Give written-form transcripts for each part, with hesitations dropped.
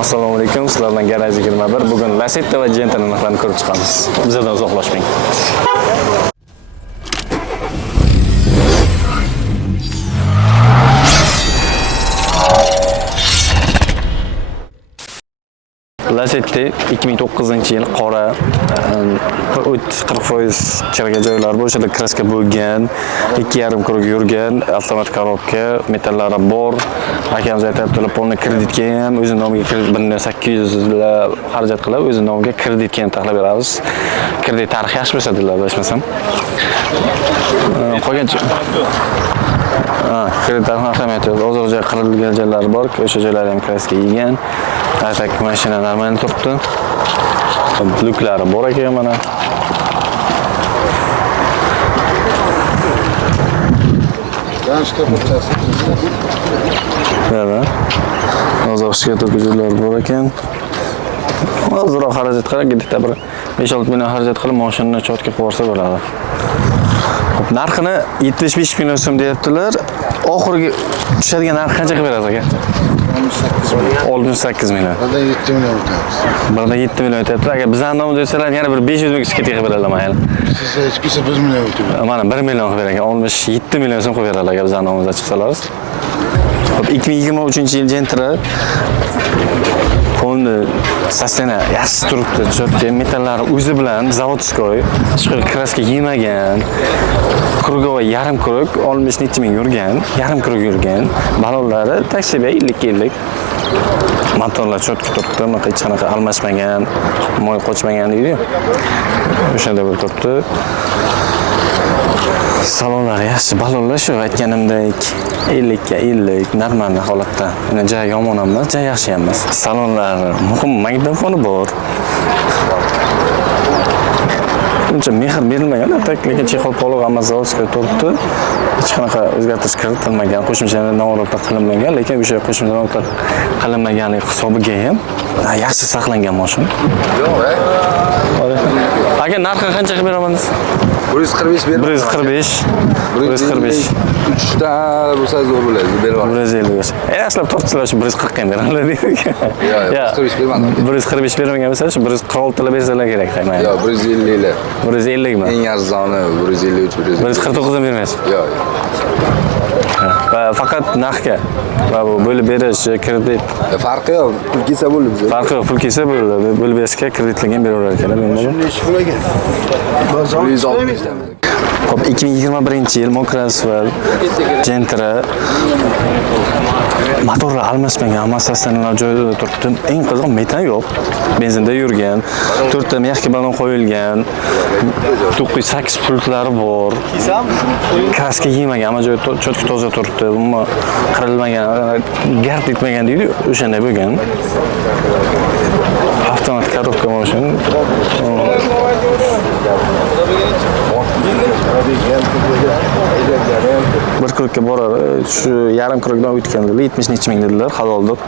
Assalomu alaykum. Sizlar bilan Garaj 21. Bugun Lacetti va Gentra narxlarini ko'rib chiqamiz. Bizdan uzoqlashmang. Lacetti 2009-yil qora 30-40% chiraga joylari bu o'shada kraska bo'lgan, 2,5 krug yurgan, avtomatik korobka, metallari bor. Akamiz aytibdilar, polni kreditga ham o'zi nomiga kredit 1800 xarajat qilib, o'zi nomiga kreditga ham taxlab beramiz. Kredit tarixi yaxshi bo'lsa dedilar, bilmasam. Qolgancha kredit tarixi ahamiyati yo'q. Hozircha qirilgan joylari bor, o'sha joylari ham kraska yegan. Aytak mashina normal turibdi. Bluklari bor ekan mana. Mana. Hozircha to'kizlar bor ekan. Ozroq xarajat qilib, gidikda bir 5-6 million xarajat qilib mashinani chotga qo'ysa bo'ladi. Narxini 75 million so'm deyaptilar. Oxirgi tushadigan narx qancha qilib berasiz aka? 68 million. Birda 7 million o'tamiz. Birda 7 million o'tyapti. Agar bizdan nom desalar yana bir 500 ming skidga qilib beradilar mayli. Siz hech bo'lsa 1 million o'tamiz. Mana 1 million qilib beragan. 67 million so'm qo'yib beradilar agar bizdan nomimizda chiqsalar. Hop 2023-yil Gentra polni sastena yaxshi turibdi. Chotga metallari o'zi bilan zavodskoy, chiqib kraska yemagan. Krugovoy yarim krug 60 ming yurgan, yarim krug yurgan. Balonlari taksiba 50-50. Motorlar chotga turibdi, mana hech qanaqa almashmagan, moy qochmagan deydi-ku. O'shanda bo'lib turibdi. Salonlari yaxshi, balonlar shu aytganimdek 50 ga 50 normal holatda. Yana joy yomon emas, joy yaxshi emas. Salonlari muhim magnitofoni bor. Uncha mehr berilmagan, lekin chexol poloq Amazonga turibdi. Hech qanaqa o'zgartirish kiritilmagan, qo'shimcha namoratlar qilinmagan, lekin o'sha qo'shimcha namoratlar qilinmaganlik hisobiga ham yaxshi saqlangan mashina. Yo'q, Aka narxi qancha qilib beraman? 145 beraman. 145. 145. 3 ta bo'lsa zo'r bo'ladi, beraman. 155. Yaxshilab tortsalar shu 140 ga beradilar deydi. Yo'q, 145 bermadim. 145 bermagan bo'lsa, shu 146 ta bersalar kerak deyman. Yo'q, 150 lar. 150 mi? Eng arzoni 153, 149 dan bermaysiz. Yo'q. Va faqat narxga va bu bo'lib berish kredit Farqi yo'q, pul kelsa bo'ldi bizga. farqi yo'q, pul kelsa bo'ladi. Bo'lib berishga kreditlagan beraverar ekanlar, menimcha. Nechi pul ekan? 160 ta. Hop 2021-yil Mokrasval Gentra motorlar almashmagan, hammasi stasionar joyida turibdi. Eng qizig'i metan yo'q. Benzinda yurgan, 4 ta mexga balon qo'yilgan, 908 pultlari bor. Kraska yemagan, hamma joy chotki toza turibdi. Umuman qirilmagan, gard etmagan deydi, o'shanday bo'lgan. Avtomatik korobka mashina. Bir krugga borar, shu yarim krugdan o'tgandilar, 70 ming dedilar, halol deb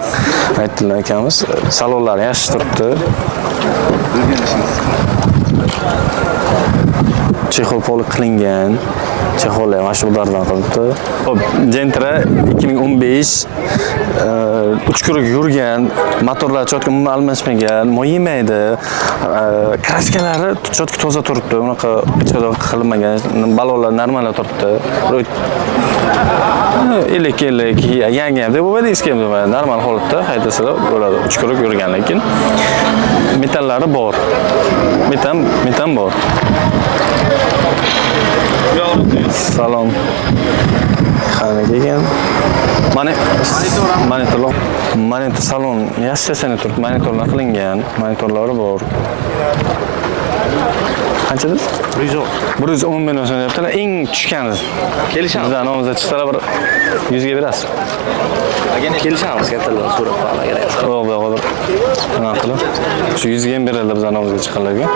aytdilar akamiz. Salonlari yaxshi turibdi. Chexol poli qilingan. Chexollar ham shu dardan qilibdi. Hop, Gentra 2015 3 krug yurgan, motorlar chotga umuman almashmagan, moy yemaydi. Kraskalari chotga toza turibdi, unaqa ichida qilinmagan, balonlar normal turibdi. 50 yangi ham deb bo'lmaydi, eski ham bo'lmaydi. Normal holatda haydasalar bo'ladi. 3 krug yurgan, lekin metallari bor. Metan bor. Salom. Qani kelgan. Monitor salon yaxshi seni turibdi, monitorlar qilingan, monitorlari bor. Qancha dedingiz? 110 million so'm deyaptilar. Eng tushgani. Kelishamiz. Bizdan nomimizda chiqsalar bir 100 ga berasiz. Kelishamiz, kattalar so'rab qolaman kerak. Hozir. Nima qilib? Shu 100 ga ham beradilar bizdan nomimizga chiqqanlarga.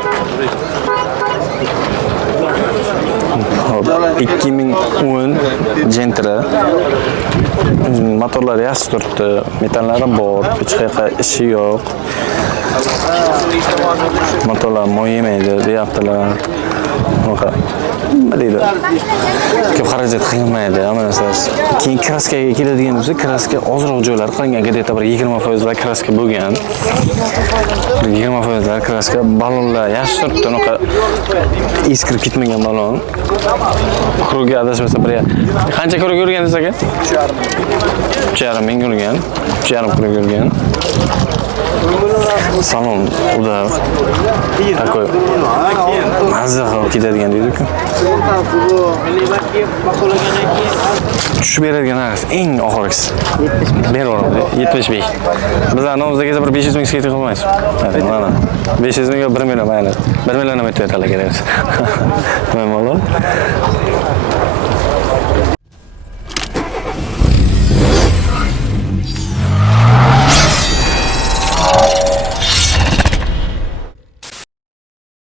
2010 Gentra motorlari yaxshi turibdi, metallari bor, hech qayerga ishi yo'q. Motorlar moy yemaydi deyaptilar. nima deydi? Ko'p xarajat qilmaydi, hamma narsasi. Keyin kraskaga keladigan bo'lsa, kraska ozroq joylar qilingan, где-то bir 20% kraska bo'lgan. 20% kraska, balonlar yaxshi turibdi, unaqa eskirib ketmagan balon. Kruga adashmasa bir qancha krug yurgan aka? 3,5 ming yurgan. 3,5 krug yurgan. Salon udar. Такой mazza qilib ketadigan deydi-ku. Tushib beradigan narx eng oxirgisi. 75. Bizlar nomimizda kelsa bir 500 ming skate qilmaymiz. Mana 500 ming yo 1 million mayli. 1 million ham aytib aytadilar kerak. Nima bo'ldi?